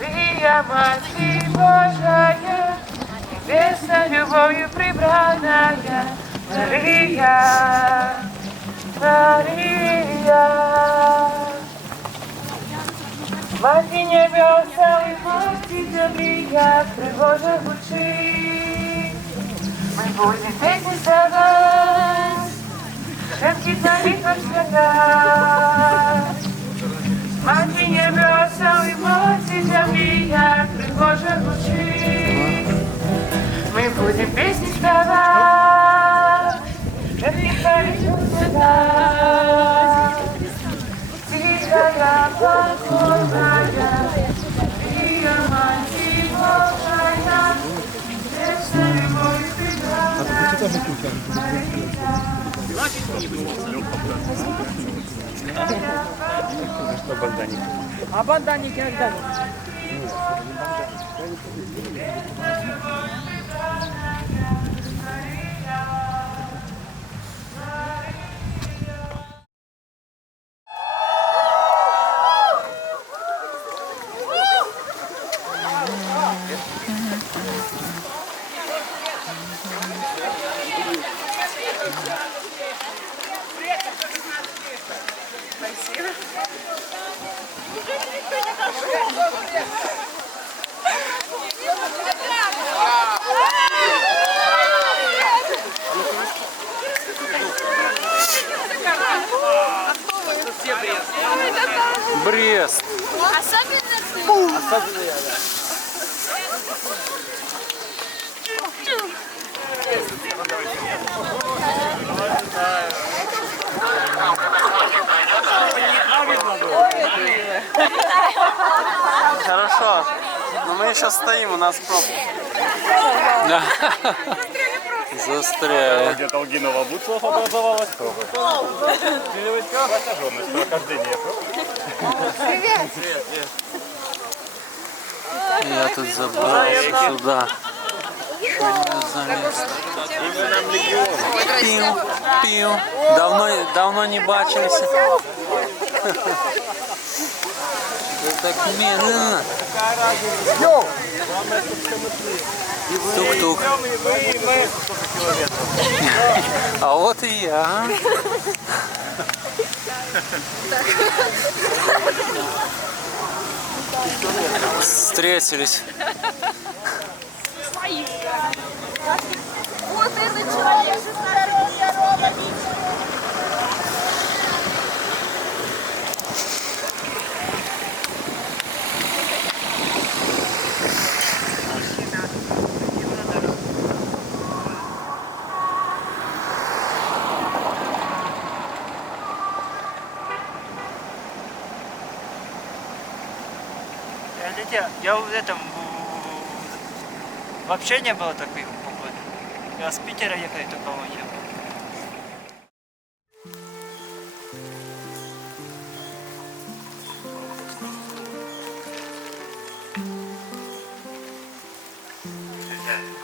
Мария, Матерь Божия, небесной любовью прибранная, Мария, Мария. Мать небеса и гости земли, як Божа звучит. Мы будем песни спевать, шепчет молитва свята. Мать небеса и гости земли, як Божа звучит. Мы будем песни спевать, шепчет молитва свята. Тихая, покорная, Мария, Матерь Божия, небесной любовью прибранная, Банданик. А банданик когда? Брест. Особенно я, да. Хорошо. Но мы сейчас стоим, у нас пробка. Да. Застряли. Где-то у Гинова буцлов образовалась пробка. Протяженность прохождения пробки. Я тут забрался сюда. Пів. Давно не бачились. Так медленно. Тук-тук. А вот и я. Встретились. Вот это человек, здорово, Я в этом вообще не было такой погоды. Я с Питера ехал, такого не было.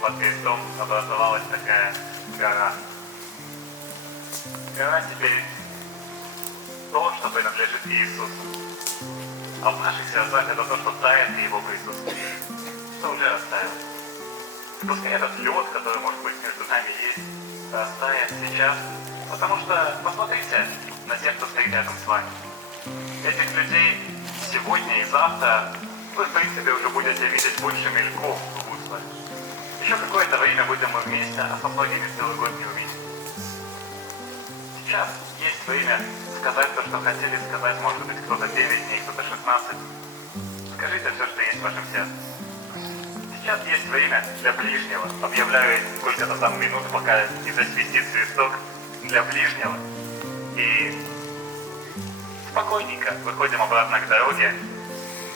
Под крестом образовалась такая гора. Гора теперь то, что принадлежит Иисусу. А в наших сердцах это то, что тает в Его присутствии, что уже растаяло. И пускай этот лед, который, может быть, между нами есть, растает сейчас, потому что посмотрите на тех, кто стоит рядом с вами. Этих людей сегодня и завтра вы, в принципе, уже будете видеть больше мельков в Буцле. Еще какое-то время будем мы вместе, а со многими целый год не увидим. Сейчас есть время сказать то, что хотели сказать, может быть, кто-то 9 дней, кто-то 16. Скажите все, что есть в вашем сердце. Сейчас есть время для ближнего. Объявляю сколько-то там минут, пока не засвистит свисток, для ближнего. И спокойненько выходим обратно к дороге.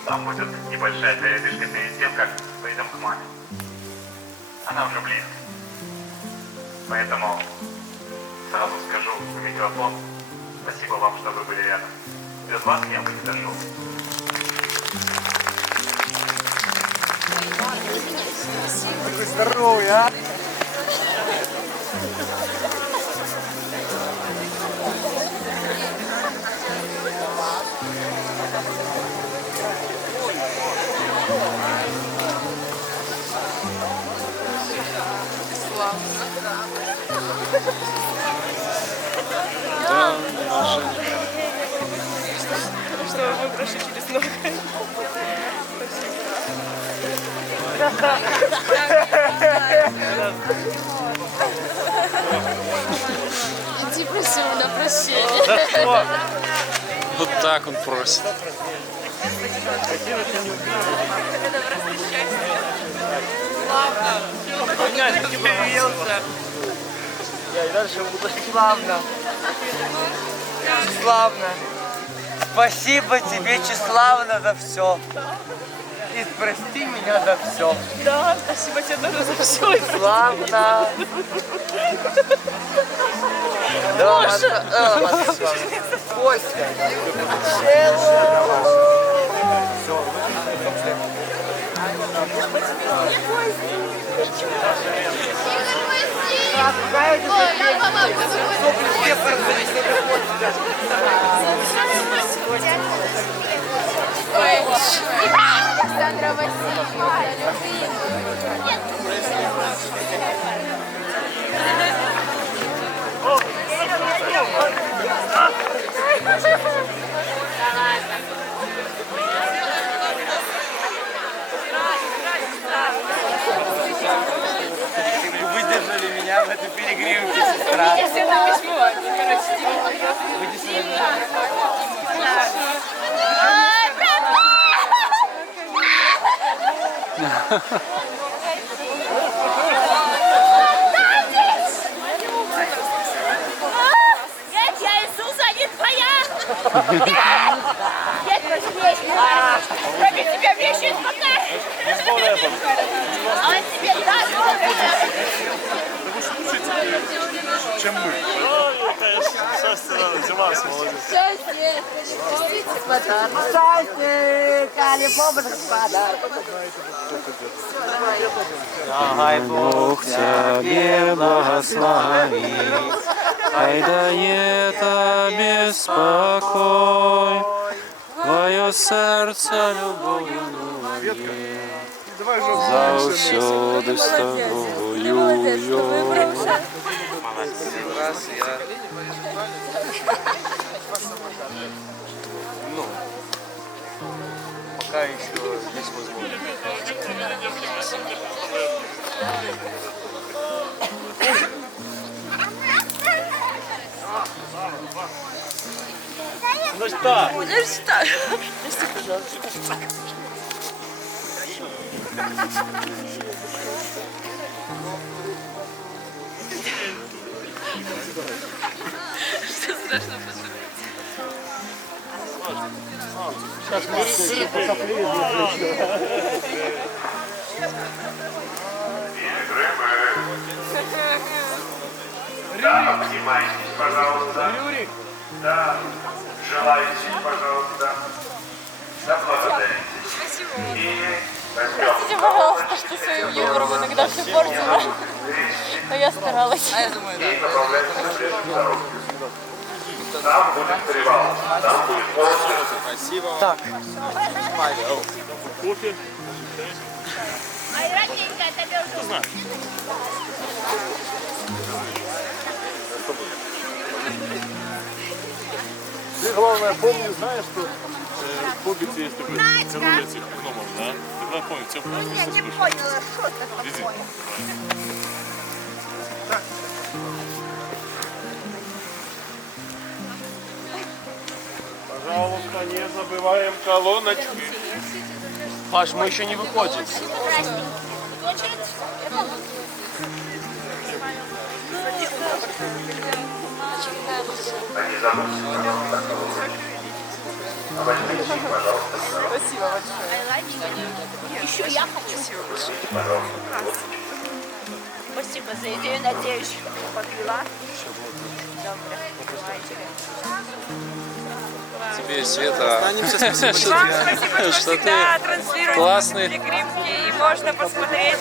Там будет небольшая передышка перед тем, как пойдем к маме. Она уже близко. Поэтому сразу скажу в микрофон, спасибо вам, что вы были рядом. Без вас я бы не дошел. Какой здоровый, а? Что мы прошли через ногу. Иди проси на прощение. Вот так он просит. Я и дальше буду славно. Славно. Спасибо тебе, Чеславна, за все. И прости меня за все. Да, спасибо тебе тоже за все. Славно. Да, Костя. Александра Васильевна, Выдержали меня в этой перегревке, сестра. Нет, я Иисуса, не твоя! Нет! Нет, возьми! Ради тебя вещи испытаешь! А он тебе даст! Чем мы? Димас, молодец. Счастье! Счастье, Кали, побрать подарок. Ай, Бог тебе благослови, ай дает тебе спокой, твое сердце любовью новое, завсёды с тобою. Пока еще есть возможность. Ну что? Да, обнимайтесь, пожалуйста. Да, желаете, пожалуйста. Да, благодарите. И Простите, пожалуйста, что своим юмором иногда все портила. Но я старалась. и направляйтесь на ближнюю дорогу. Там будет привал, там будет отдых. Кофе. Моя родненькая, тебе уже... Ты, главное, помни, знаешь, что в Хоббите есть такой король этих гномов, да? Ты главное помни, все Я не поняла, что это Иди. такое. Пожалуйста, не забываем колоночки. Паш, мы еще не выходим. Очередь? Я помню. А не забудьте, пожалуйста, возьмите, пожалуйста, Еще я хочу. Спасибо за идею, надеюсь. Попила. Тебе, Света, Вам спасибо, что всегда транслируете классный. Пилигримки, и можно посмотреть.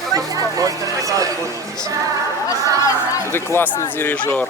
Ты классный дирижер.